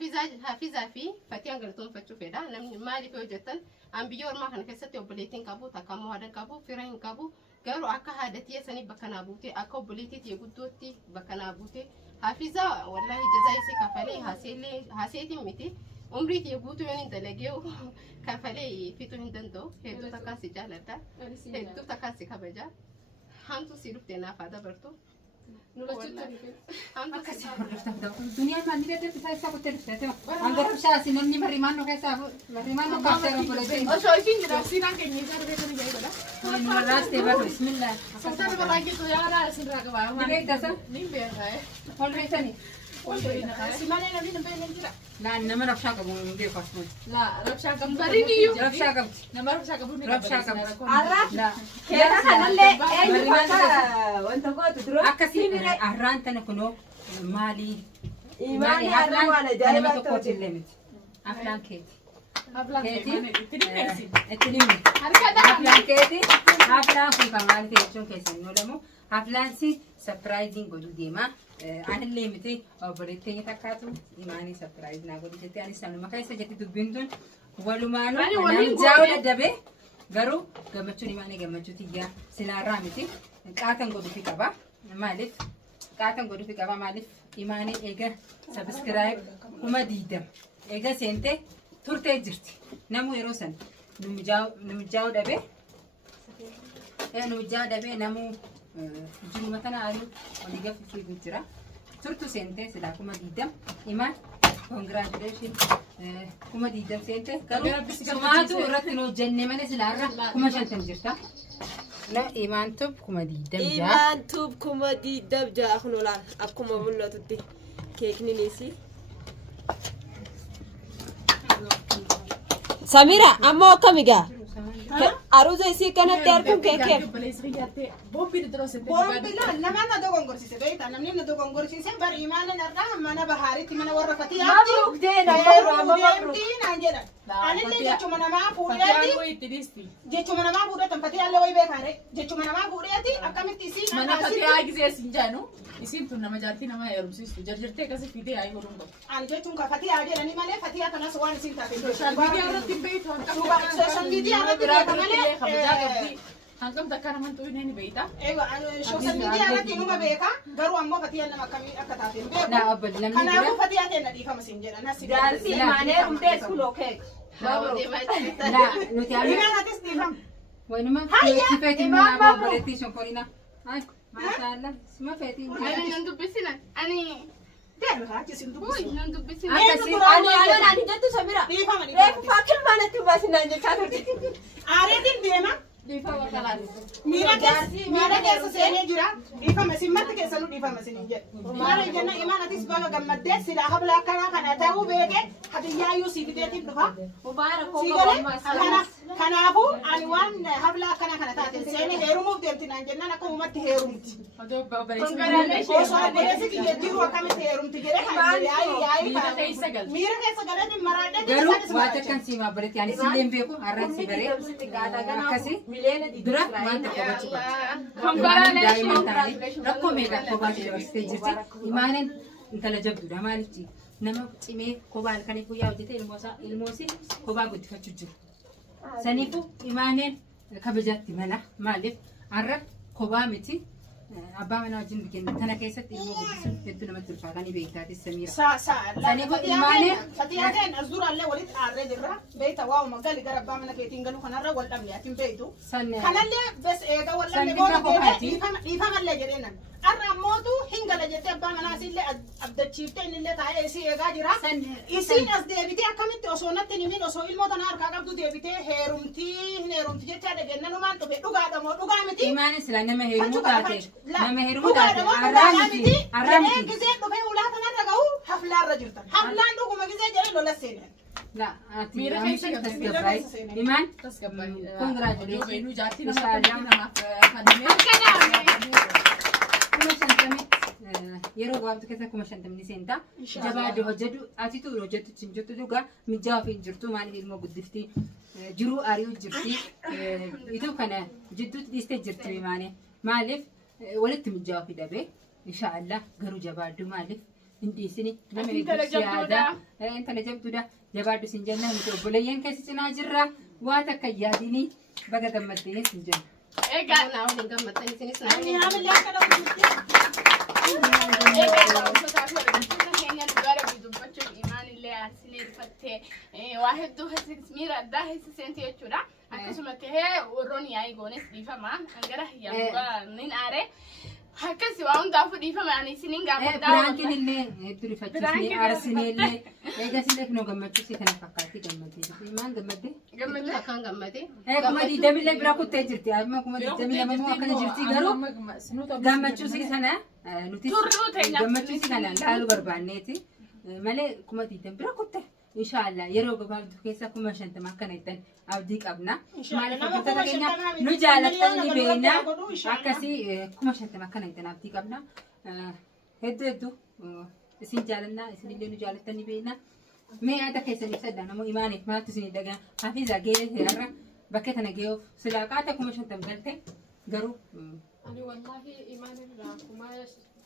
حافظة في فتيان قلتون فتشوف هذا لما مالي في وجهتن أم بيور ما كان كسرت وبليتين كابو تكامو هذا كابو فيرين كابو قالوا أكا هذا تيا سني بكنا بوتي أكا بليتي تيجودوتي بكنا بوتي حافظة والله جزاي سي كفالي هاسيتي ميتي عمري تيجودو يعني تلاقيه كفالي في تو هندندو هيدو تكاسي جالتا هيدو تكاسي كبجا هانتو سيروف تنا فادا برتو الدنيا ما نيجي تبي سايسا كتير تبي عندك بشاسي نمني مريمانو كيسا مريمانو كافيرو بلدين شايفين كده سينا كني جار بيتنا جاي كده والراس تبى بسم الله سنتنا بلاقي تو يا را سنرا كبا ما نيجي تسا نيم بيرها هول بيتني سيمانه نبي نبي نجرا لا إنما رفشا كبو نبي فاسمون لا ربشا كم برينيو رفشا كبو نما ربشا كبو رفشا كبو لا كذا خلنا أي مكان وأنت قاعد تروح أكسي أهران تنكونو مالي إيماني أهران وأنا جاي ما تقول الليمت أفلان كيتي كيتي اتنين أفلان كيتي أفلان كل كمان تيجون كيسن نولمو أفلان سي سبرايزين قدو ديما أنا الليمتي أو بريتين تكاتو إيماني سبرايز نقول جتي أنا سامي ما كيسة جتي تبينتون ولمانو أنا جاول دبي garuu gammachuun imaanee gammachuu tiyyaa silaa raamiti qaatan godhu fi qaba maaliif qaatan godhu fi qaba maaliif imaanee eega sabiskiraayib kuma diidam eega seentee turtee jirti namu yeroo san numijaa'u dhabee namu jiruma tana aaluu walii gaffifii jira turtu seentee silaa kuma diidam imaan congratulation kuma diidam seente garuu sumaatu irratti noo jenne malee silaarra kuma shantam jirta la imaan tub kuma diidam jaa إيمان توب كوميدي دبجة أخنو لا أكما ملا تدي كيكني نيسي سميرة أما كميجا أروز إيسي كانت تعرفون كيف بومبي دروس بومبي لا لما ندو غونغورسي سبيت أنا منين ندو غونغورسي سبر إيمان نرجع منا بحارتي منا ورفتي مبروك دينا مبروك دينا أنجلا أنا اللي جتشو منا ما فتيان فوريتي ويتديستي جتشو منا ما فوريتي تنفتي الله ويبكاري جتشو منا ما فوريتي أكمل تيسين mana فتيان أجزاء سنجانو isin tun nama jaartii nama heerumsiistu jarjartee akkasii fidee ayi godhuun qabu. Ani jechuun ka fatii haa jedhanii malee fatii akkanas waan isin taate. Sooshaal miidiyaa irratti hin beektu Sooshaal miidiyaa irratti beeka malee kabajaa qabdi. Hangam takka naman tu'u inni beekta. Sooshaal miidiyaa irratti numa beeka garuu ammoo fatii nama akkamii akka taate hin beeku. na obboleeyyan namni Kanaafuu jira fatii haa ta'e na dhiifama siin jedhan. جالسي إيماني رمتي سكولو كيك na nuti amma Imaan atis dhiifama. waanuma feetii feetii mana obboleettii shonkorina ay maashaallah suma feetii أنا ندبسنا أنا Deebiraa isin dubbisu. ندبسنا أنا جت سميرة Dhiifama ريف dhiifama. فاكر ما نتبع سنان جكاتو Aareetiin deema. Dhiifama kalaas. Miira keessa seenee jira. Dhiifama simmatti keessa nu dhiifama siniin jedhe. Maal jenna imaan atis baga gammaddee silaa habla akkanaa kana ta'uu beeke hadiyyaayyuu si fideetiin dhufa. مبارك Si galee kanaafuu ani waan habla akkanaa kana taateen seenee heerumuuf deemti naan jennaan akka uumatti heerumti. Osoo obboleessi kiyya jiru akkamitti heerumti jedhee kan yaa'ii Miira keessa galte. miira keessa galeetiin maraadhee garuu waan takkan siima obboleettii ani silleen beeku har'aan si baree akkasii dura waan tokko gochuu qabdi daa'imman taane rakkoo meeqa kophaa dabarsitee jirti imaaneen intala jabduudha maalichi nama cimee kophaa halkanii guyyaa hojjete ilmoosi kophaa guddifachuu jiru saniifuu imaaneen kabajaatti mala maaliif har'a kophaa miti abbaa manaa wajjin biqilaa tana keessatti ilmoo guddisuun hedduu namatti ulfaatanii beektaatis samiira saniifuu imaaneen Fatiyaateen as duraallee walitti aarree jirra. Beekta waa'uma gali gara abbaa mana keetiin galuu kanarra wal dhabne ati hin beektu. Kanallee bes eega wal dhabne booda deemee dhiifamallee jedhee nan. Har'a ammootu hin gala jettee abbaa manaasillee abdachiiftee innillee taa'ee isii eegaa jira. Isiin as deebitee akkamitti osoo natti himin osoo ilmoo tana harkaa qabdu deebitee heerumti jechaa dhageessanumaan dhufe dhugaadha moo dhugaa miti. imaaneen sila nama heerumuu taate nama heerumuu Dhugaadha taate moo har'aa dhugaa miti miti. har'aa Jedhee miti gisee dhufee ulaa kanarra gahu haflaarra jirtan. Haflaan dhuguma gisee jedhee lola seenan. la ati Miira amisha keessa tasgabbaay galte. imaan Congratulations. Nu jaartii Inshallah. namaaf kadhimee. kuma shantamii yeroo gabaabtu keessa kuma shantamni seentaa jabaadde hojjetu atitu hojjetu cimjottu dhugaa mijaa ofii jirtu maaliif ilmoo guddifti jiruu ari'uu jirti ituu kana jidduutti dhiistee jirti imaane maaliif walitti mijaa ofii dhabee inshaallah garuu jabaaddu maaliif hindi sini nama siada انت لجبت ده جباد سنجنا متوبلين كيس سناجرة واتك ياديني بقى جمدتني سنجنا إيه قاعد نعمل جمدتني سني أنا سني عامل لك أنا إيه قاعد وصلت هنا نجارة بدوبتشو إيمان اللي أصلي فتة واحد دو هسه سميرة ده هسه سنتي يشورا أكسمة كه وروني أي جونس ديفما أنجره يا مبا نين أره هكذا وعند دافو ديفما يعني سنين قاعد برانكين اللي تدري فتشني أرسني اللي إيه قاسي لك نو جمدتي سكنا فكرتي جمدتي إيمان جمدتي جمدتي كان جمدتي كم دي دم اللي براكو تجرتي أما كم دي دم اللي ما كان جرتي قالوا جمدتي سكنا نوتي جمدتي سكنا لا لو بربانيتي ماله كم دي دم براكو ته إن شاء الله يروق بعد كيسا كم عشان تما كنيتن أوديك أبنا ماله فكرت كأنها نجالتني بينا أكاسي كم عشان تما كنيتن أوديك أبنا هدو isin jaalanna isin illee nu jaalattani beekna mee ada keessan ibsadha namoo imaaniif maaltu isin daga hafiza geesse irra bakka kana geeyof silaa qaata kuma shantam galte garuu ani wallahi imaan irraa kuma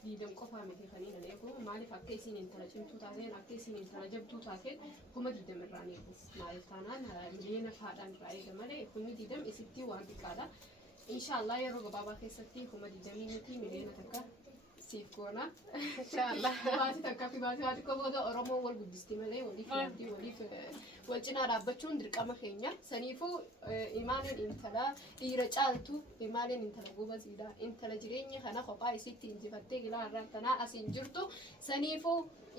diidam qofaa miti kaniin eegu maaliif akka isin intala cimtuu taateen akka isin intala jabduu taateen kuma diidam irraa eegus maaliif taanaan miliyoona faadhaan irraa eega malee kumni diidam isitti waan xiqqaadha inshaallah yeroo gabaabaa keessatti kuma diidamii miti miliyoona takka siif goona inshaallah baati takka fi baati kobooda oromoo wal guddisti malee waliif wal cinaa dhaabbachuun dirqama keenya saniifuu imaaniin intala dhiira caaltu imaaniin intala gobaziidha intala jireenya kana kophaa isitti injifattee gilaa irraa tanaa asiin jirtu saniifuu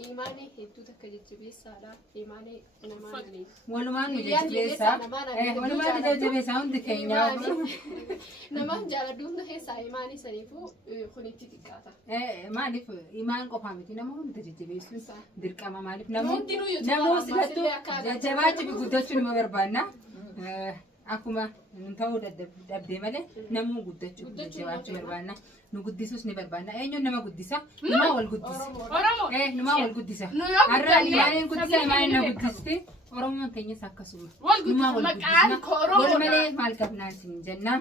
imaanii hedduu takka jajjabeessaadha imaanii namaanii walumaan nu jajjabeessaa walumaan nu jajjabeessaa hundi keenya namaan jaaladhu hunda keessaa imaanii saniifuu kunitti xiqqaata maaliif imaan qofaa miti nama hunda jajjabeessuun dirqama maaliif namoo silattuu jajjabaachi fi guddachuu nama barbaanna akkuma nun ta'uu dhabdee malee namuu guddachuu jajjabaachuu barbaanna nu guddisuus ni barbaanna eenyuun nama guddisa numaa wal guddisa numaa wal guddisa har'a imaaniin guddisa imaaniin na guddisti oromoon keenyas akkasuma numaa wal guddisna wal malee maal qabnaan siin jenna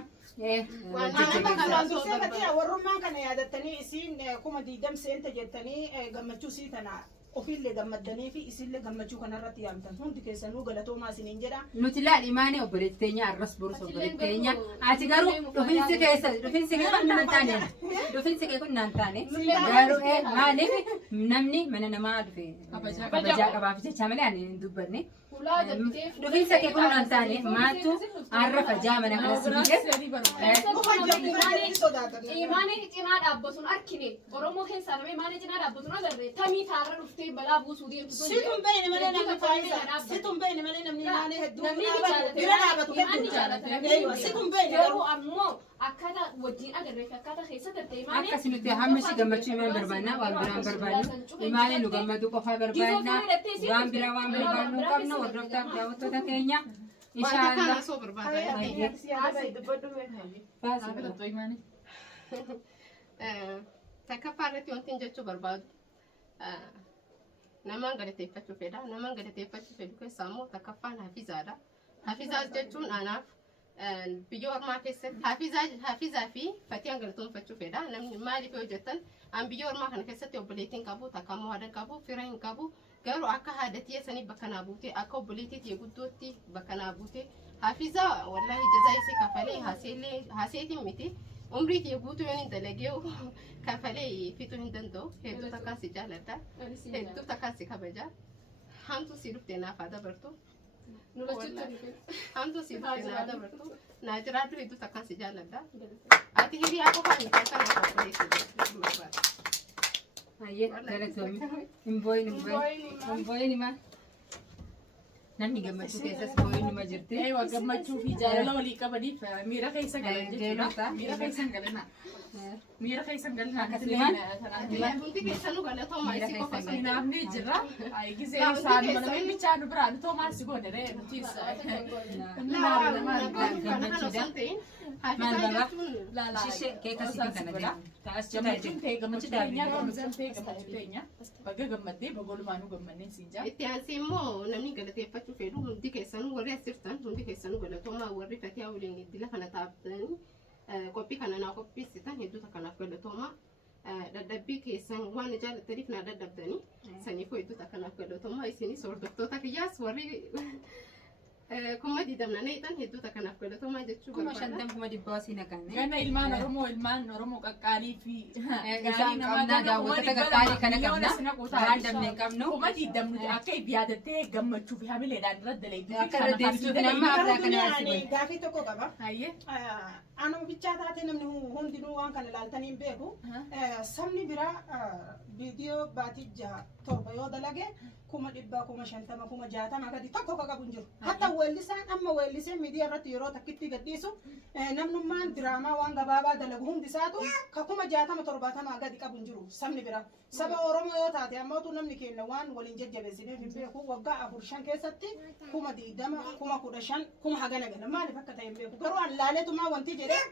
warrummaan kana yaadattanii isiin kuma diidam seenta jettanii gammachuu sii tanaa ofillee gammaddanii fi isillee gammachuu kanarratti yaamtan hundi keessanuu galatoomaa isiniin jedha. Nuti laal imaanii obboleetti teenya arras borus obboleetti teenya ati garuu dhufinsi kee kun naan taane dhufinsi kee kun naan taane garuu maaliif namni mana namaa dhufe kabajaa qabaaf jecha malee ani hin dubbanne. dhufiinsa kee kun naan taane maattu arra fajaa mana kanatti imaanii cinaa dhaabbatuun arkine oromoo keessaa namee imaanii cinaa dhaabbatuun agarre tamii taarra dhuftee balaa buusuu deemtu situn beeyne malee namni faayisaa situn beeyne malee namni imaanii hedduu bira dhaabatu hedduu jaalata situn beeyne garuu ammoo akkata wajjin agarre akkata keessa ta'e imaanii akkasitti hammisi gammachuu imaan barbaanna waan biraan barbaannu imaanii nu gammadu qofaa barbaanna waan biraa waan barbaannu qabna hordoftaaf daawwattoota keenya inshaallah takkafaarratti wanti jechuu barbaadu namaan galateeffachuu fedha namaan galateeffachuu fedhu keessaa immoo takkaffaan hafizaadha hafizaas jechuun anaaf biyya ormaa keessatti hafizaa fi fatiyaan galatoonfachuu fedha namni maaliif yoo jettan an biyya ormaa kana keessatti obboleettiin qabu takka immoo haadha qabu fira hin qabu garuu akka haadhatiyya sanii bakka naa buute akka obboleettii guddootti bakka naa buute hafizaa wallahi jazaa isii kafalee haaseetiin miti umrii kee guutuu yoo hin dalagee kafalee fixuu hin danda'u hedduu takkaan si jaalladha hedduu takkaan si kabaja hamtuu si dhuftee naaf haa dabartu hamtuu si dhuftee naa dabartu naa jiraadhu hedduu takkaan si jaalladha ati hiriyaa qofaa hin taasisan akka obboleettii Aye, galatoomii hin booyin himaa namni gammachuu keessas booyin hima jirti. Gammachuu fi jaalala walii qabaniif miira keessa galan jechuudha. Miira keessa galana. Miira keessa galana. Hundi keessanuu galatoomaa isii qofa sun Namni jira. Gisee isaan mana bichaa nu biraan toomaa si godhee nutis. Maal baba shishee keeka sibii kana jira. Taas jabaa Gammachuun gammachuu keenya gammachuu keenya baga gammaddee bagolumaanuu gammanneen siin jaa. itti aansee immoo namni galateeffachuu fedhu hundi keessanuu warri asirtan hundi keessanuu galatoomaa warri fatiyaa waliin iddila kana taa'attanii qophii kana naa qopheessitan hedduu kanaaf galatoomaa dadhabbii keessan waan jaalataniif na dadhabdanii saniif hedduu akkanaaf galatooma isinis hordoftoota kiyyaas warri kuma didamna neetan hedduu akkanaaf galatooma jechuu kuma shantam kuma dhibbaa si naqanne Gana ilmaan Oromoo qaqqaalii fi isaan qabna daawwattoota qaqqaalii kana qabna waan dabnee qabnu kuma didamnu akka yaadattee gammachuu fi hamileedhaan irra daleetu akka irra deebituuti nama afraa kana gaafii tokko qaba. Hayyee Anuma bichaa taate namni hundinuu waan kana ilaaltanii hin beeku. Sabni biraa viidiyoo baatijja torba yoo dalage kuma dhibba kuma shantama kuma jaatama gadi tokko ka qabu hin jiru. Hatta weellisaan amma weellisee miidiyaa irratti yeroo takkitti gadhiisu namnummaan diraamaa waan gabaabaa dalagu hundi isaatu ka kuma jaatama torbaatama gadi qabu hin jiru sabni biraa. Saba Oromoo yoo taate ammootu namni keenya waan waliin jajjabeessineef hin beeku waggaa 4-5 keessatti kuma 20 kuma 15 kuma hagana gala maaliif akka ta'e hin beeku garuu an laaleetumaa wanti jedhee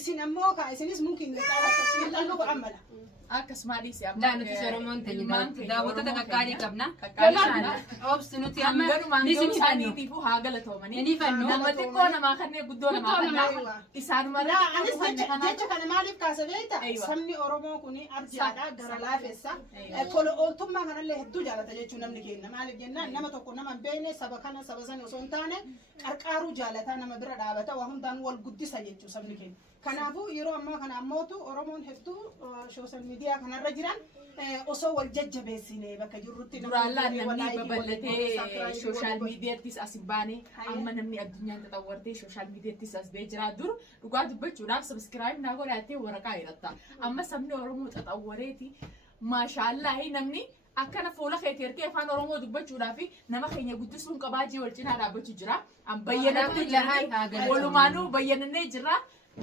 isin ammoo ka isinis mumkin caalatti ilaallu godhan mala. akkasumas Daanoti Soromoon ta'e daawwattoota qaqqaalii qabna. Obsi nuti amma ni simsaaniitiifuu haa galatoomanii. Ni fannu. Nama xiqqoo namaa kanneen guddoo namaa kanneen isaanuma Anis jecha kana maaliif kaase beekta? Sabni Oromoo kuni arjaadha gara laafessa. Tola ooltummaa kanallee hedduu jaalata jechuun namni keenya maaliif jennaan nama tokko nama hin beekne saba kana saba sana osoo hin taane qarqaaruu jaalata nama bira dhaabata waa hundaan wal guddisa jechuu sabni keenya. Kanaafuu yeroo ammaa kana ammootu Oromoon hedduu sooshaal miidiyaa kanarra jiran osoo wal jajjabeessine bakka jirrutti duraallaan namni babal'atee sooshaal miidiyaattis as hin baane amma namni addunyaan xaxawwartee sooshaal miidiyaattis as ba'ee jira dur dhugaa dubbachuudhaaf sabiskiraayib naa godhattee waraqaa hiratta amma sabni Oromoo xaxawwareeti maashaallahi namni akkana fuula keetii ergee afaan Oromoo dubbachuudhaaf nama keenya guddisuun qabaajii wal cinaa dhaabbachuu jira bayyanatu jira walumaanuu bayyanannee jira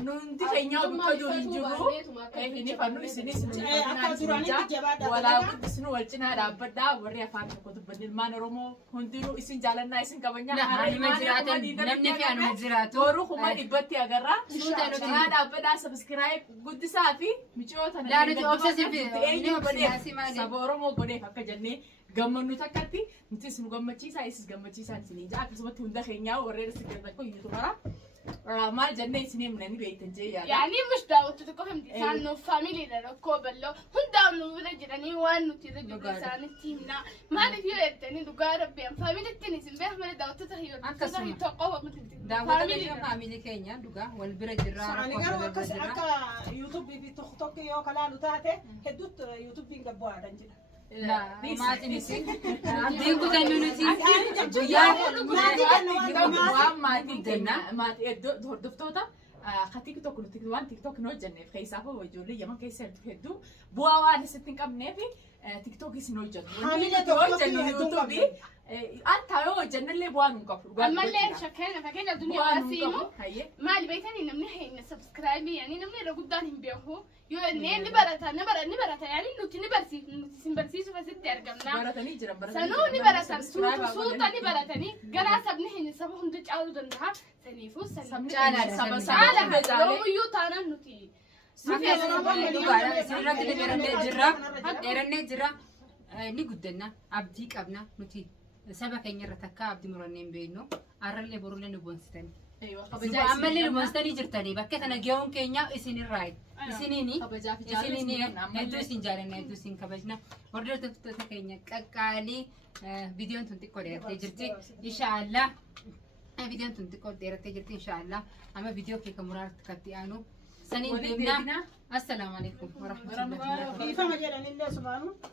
Nunti keenya bakka jiru hin jiru. Inni fannu isinis walaa guddisnu wal cinaa dhaabbadhaa warri afaan tokko dubbanni ilmaan Oromoo hundinuu isin jaalannaa isin kabajnaa. Namni fi anu jiraatu. Boru kuma dhibbatti agarra. Cinaa dhaabbadhaa sabiskiraayib guddisaa fi micoota Laanuti obsesiif saba Oromoo godheef akka jennee gammannu takkatti nutis nu gammachiisaa isis gammachiisaan isinii jaa akkasumatti hunda keenyaa warreen isin keessatti kun iyyuu tumara. Ramal jannee isin himnanii beektan jee yaada. Yaani mush daawwattoota qofa miti isaan nu faamiliidha rakkoo bal'oo hundaaf nu bira jedhanii waan nuti irra jiru isaanitti himna. Maaliif yoo jettanii dhugaa rabbiin faamiliittiin isin beeku malee daawwattoota hiyyoo tokko miti. Daawwattoota faamilii keenya dhugaa wal bira jirra rakkoo garuu akka yuutuubii fi tokko yoo kalaalu taate hedduutti yuutuubiin gabbu'aadhaan jira. maatiin isin abdiin kutannu nuti waan maatiin kenna maatii hordoftoota akka tiktok nuti waan tiktok nu hojjenneef keessaaf ijoollee yaman keessa hedduu bu'aa waan isitti hin qabneef tiktok isin hojjennu wanti hojjennu yuutuubii Anta yoo hojjennallee bu'aan hin qabu. Ammallee fakkeenya addunyaa waasiimu maali beekanii namni heenya sabskiraayibii yaani namni irra guddaan hin beeku yoo inni barata yaani nuti ni barsiifnu nuti isin barsiisuuf asitti argamna. Baratanii jiran sanuu ni baratan suuta ni baratanii garaa sabni heenya saba hunda caaluu danda'a saniifuu sabni caala yoomuyyuu taanaan nuti. Dheerannee jirra ni guddanna abdii qabna nuti. Saba keenya irra takka abdii murannee hin beeknu arrallee borullee nu boonsitanii. Ammallee nu boonsitanii jirtanii bakka sana geewwan keenya isinirraa isiniini hedduu isin jaalanna hedduu isin kabajna hordoftoota keenya qaqqaalii viidiyoon tun xiqqoo dheerattee jirti inshaallah viidiyoon tun xiqqoo dheerattee jirti inshaallah amma viidiyoo kee kan muraatti katti aanu saniin deemna assalaamu alaikum warahmatullahi wabarakatuh.